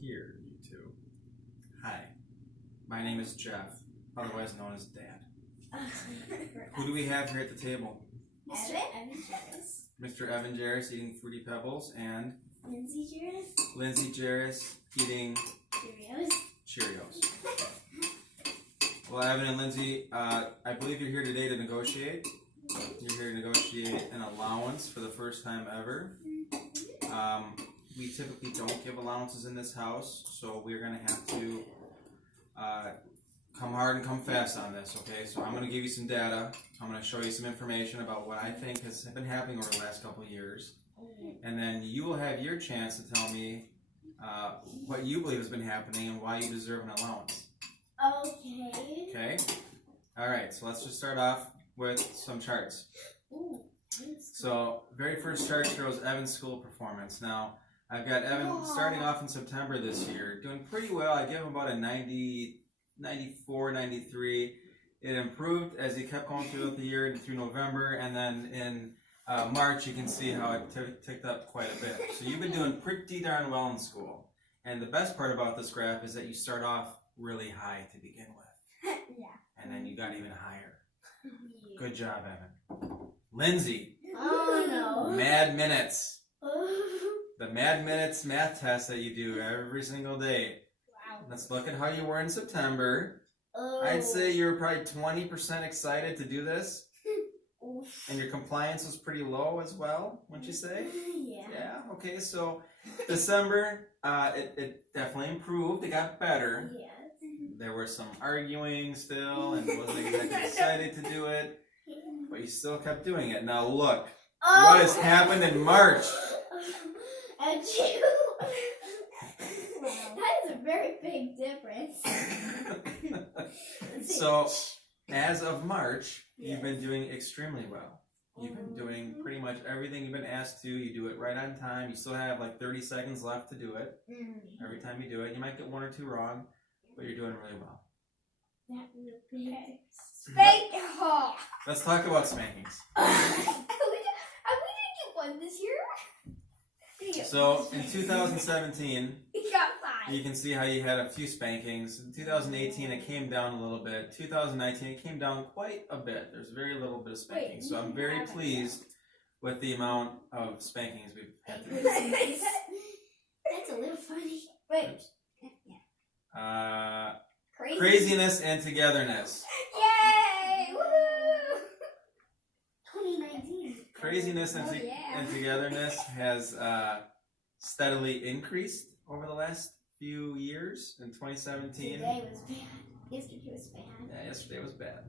here, you two. Hi, my name is Jeff, otherwise known as Dad. Who do we have here at the table? Mr. Evan Jarris. Mr. Evan Jarris eating Fruity Pebbles and Lindsay Jarris. Lindsay Jarris eating Cheerios. Well, Evan and Lindsay, I believe you're here today to negotiate. You're here to negotiate an allowance for the first time ever. We typically don't give allowances in this house, so we're going to have to come hard and come fast on this, okay? So I'm going to give you some data. I'm going to show you some information about what I think has been happening over the last couple of years. And then you will have your chance to tell me what you believe has been happening and why you deserve an allowance. Okay. Okay? Alright, so let's just start off with some charts. Ooh, So, very first chart shows Evan's school performance. Now, I've got Evan starting off in September this year, doing pretty well. I give him about a 90, 94, 93. It improved as he kept going throughout the year and through November, and then in March you can see how it ticked up quite a bit. So you've been doing pretty darn well in school. And the best part about this graph is that you start off really high to begin with. Yeah. And then you got even higher. Good job, Evan. Lindsay. Oh no. Mad Minutes. The Mad Minutes math test that you do every single day. Wow. Let's look at how you were in September. Oh. I'd say you were probably 20% excited to do this. Oof. And your compliance was pretty low as well, wouldn't you say? Yeah. Yeah, okay, so December, it definitely improved. It got better. Yes. There was some arguing still, and wasn't exactly excited to do it, but you still kept doing it. Now look, what has happened in March? And you. Wow. That is a very big difference. So, as of March, you've been doing extremely well. You've been doing pretty much everything you've been asked to. You do it right on time. You still have like 30 seconds left to do it. Every time you do it, you might get one or two wrong, but you're doing really well. That was a big spank. Let's talk about spankings. We didn't get one this year. So, in 2017, We got 5. you can see how you had a few spankings. In 2018, it came down a little bit. 2019, it came down quite a bit. There's very little bit of spanking. So I'm very pleased with the amount of spankings we've had to do. That's a little funny. Wait. Craziness and togetherness. Yay! Woohoo! 2019. Craziness and togetherness has steadily increased over the last few years. In 2017, Today was bad. Yesterday was bad. yeah, yesterday was bad,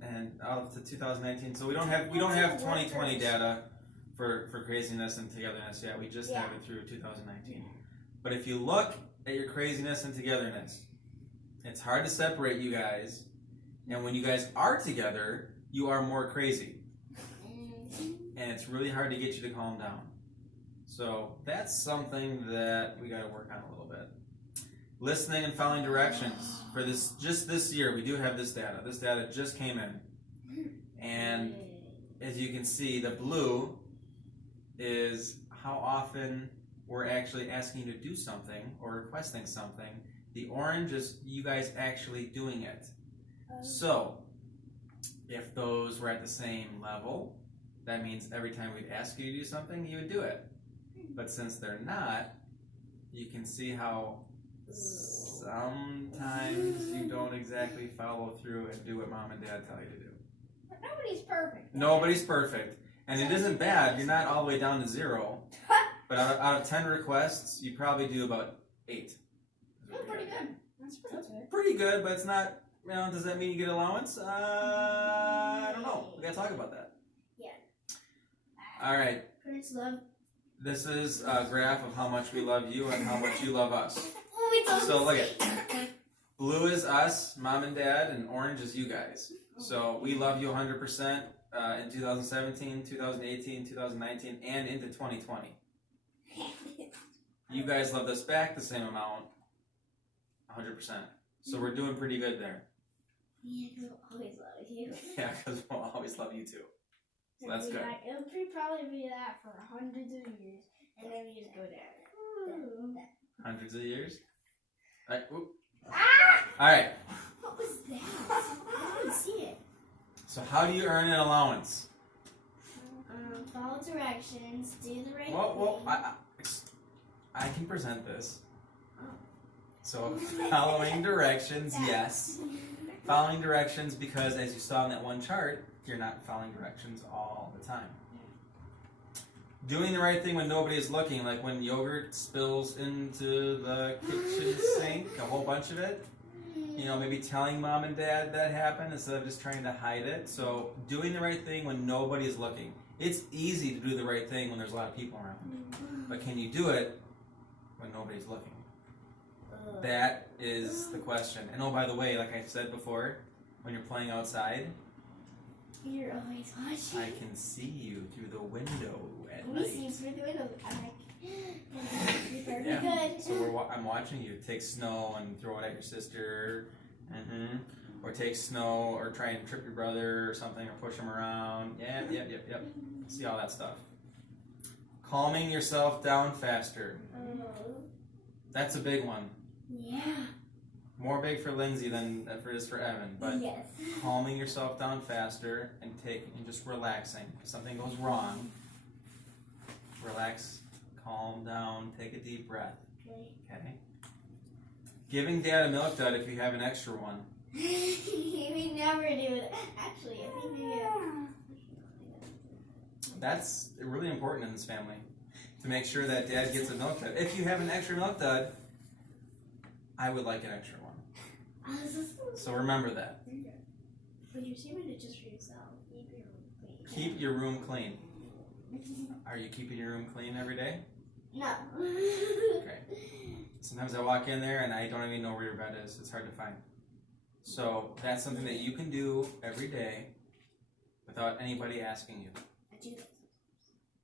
and out to 2019. So we don't have 2020 data for craziness and togetherness yet. We just have it through 2019. But if you look at your craziness and togetherness, it's hard to separate you guys. And when you guys are together, you are more crazy. And it's really hard to get you to calm down. So that's something that we got to work on a little bit. Listening and following directions for this year, we do have this data. This data just came in. And as you can see, the blue is how often we're actually asking you to do something or requesting something. The orange is you guys actually doing it. So if those were at the same level, that means every time we'd ask you to do something, you would do it. But since they're not, you can see how sometimes you don't exactly follow through and do what mom and dad tell you to do. But nobody's perfect. Nobody's perfect. And it isn't bad. You're not all the way down to 0. But out of 10 requests, you probably do about 8. That's pretty good. That's pretty good. Pretty good, but it's not, does that mean you get allowance? I don't know. We gotta talk about that. Yeah. All right. Prince love. This is a graph of how much we love you and how much you love us. Oh, So look at blue is us, mom and dad, and orange is you guys. So we love you 100% in 2017, 2018, 2019, and into 2020. You guys love us back the same amount, 100%. So we're doing pretty good there. Yeah, because we'll always love you. Yeah, because we'll always love you too. So that's good. It'll probably be that for hundreds of years, and then we just go down. Hundreds of years. All right. Whoop. Ah! All right. What was that? I didn't see it. So how do you earn an allowance? Follow directions, do the right Whoa. thing. I can present this. Oh. So following directions, yes. Following directions because as you saw in that one chart, you're not following directions all the time. Doing the right thing when nobody is looking, like when yogurt spills into the kitchen sink, a whole bunch of it. You know, maybe telling mom and dad that happened instead of just trying to hide it. So doing the right thing when nobody is looking. It's easy to do the right thing when there's a lot of people around. But can you do it when nobody's looking? That is the question. And oh, by the way, like I said before, when you're playing outside, you're always watching. I can see you through the window at We night. see through the window. Yeah. Good. So I'm watching you take snow and throw it at your sister, or take snow or try and trip your brother or something or push him around. Yep. See all that stuff. Calming yourself down faster. That's a big one. Yeah. More big for Lindsay than it is for Evan, but yes. calming yourself down faster and just relaxing. If something goes wrong, relax, calm down, take a deep breath. Okay. Giving Dad a milk dud if you have an extra one. We never do that. Actually, I think we do. That's really important in this family to make sure that Dad gets a milk dud. If you have an extra milk dud, I would like an extra one. So remember that. But you're saving it just for yourself. Keep your room clean. Are you keeping your room clean every day? No. Okay. Sometimes I walk in there and I don't even know where your bed is. It's hard to find. So that's something that you can do every day without anybody asking you. I do that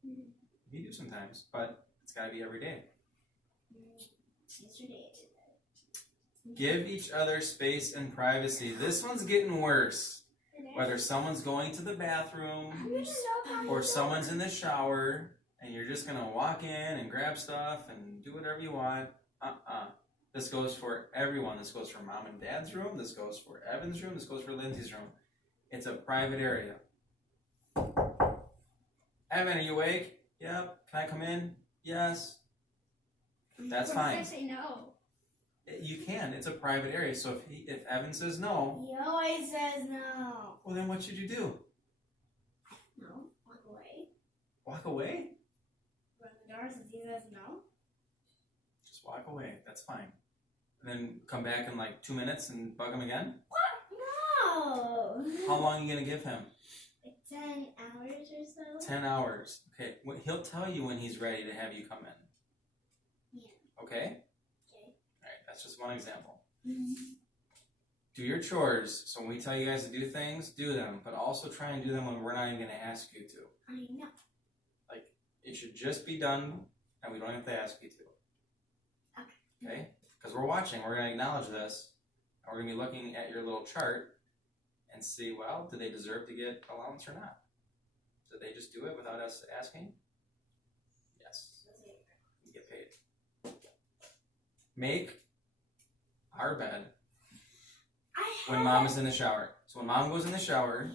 sometimes. You do sometimes, but it's got to be every day. Yesterday I did that. Give each other space and privacy. This one's getting worse. Whether someone's going to the bathroom or someone's in the shower and you're just going to walk in and grab stuff and do whatever you want. This goes for everyone. This goes for Mom and Dad's room. This goes for Evan's room. This goes for Lindsay's room. It's a private area. Evan, are you awake? Yep. Can I come in? Yes. That's fine. I say no. You can. It's a private area. So if Evan says no, He always says no. well then what should you do? No. Walk away. Walk away? Run the doors if he says no. Just walk away. That's fine. And then come back in like 2 minutes and bug him again? No. How long are you going to give him? Like 10 hours or so. 10 hours. Okay. He'll tell you when he's ready to have you come in. Yeah. Okay? Okay. Alright, that's just one example. Do your chores. So when we tell you guys to do things, do them. But also try and do them when we're not even going to ask you to. I know. Like, it should just be done and we don't have to ask you to. Okay? Because we're watching. We're going to acknowledge this. And we're going to be looking at your little chart and see, well, do they deserve to get allowance or not? Did they just do it without us asking? Yes. You get paid. Make our bed when Mom is in the shower. So when Mom goes in the shower,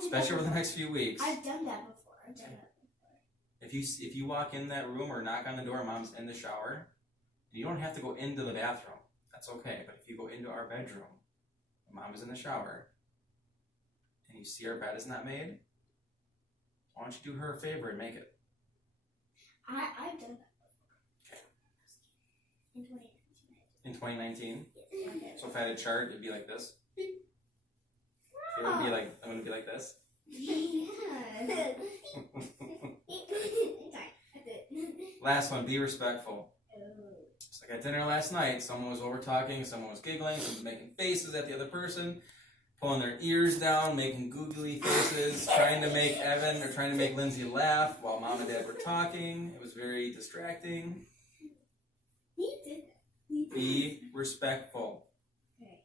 especially over the next few weeks, I've done that before. if you walk in that room or knock on the door and Mom's in the shower, you don't have to go into the bathroom. That's okay. But if you go into our bedroom, when Mom is in the shower, and you see our bed is not made, why don't you do her a favor and make it? I've done that before. Okay. In 2019? Yes. So if I had a chart, it'd be like this. It wouldn't be like this. Yeah. Last one, be respectful. It's like at dinner last night, someone was over talking, someone was giggling, someone was making faces at the other person, pulling their ears down, making googly faces, trying to make Evan or trying to make Lindsay laugh while Mom and Dad were talking. It was very distracting. He did that. Be respectful. Okay.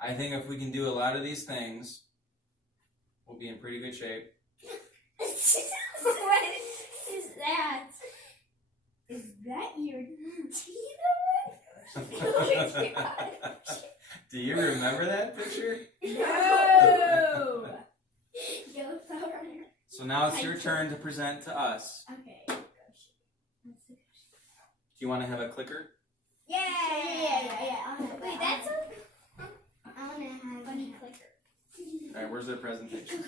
I think if we can do a lot of these things, we'll be in pretty good shape. What is that? Is that your teeth? Do you remember that picture? No. Yo, So now it's your turn to present to us. Okay. Do you want to have a clicker? Yeah. Wait, that's a. I want to have funny clicker. All right, where's their presentation?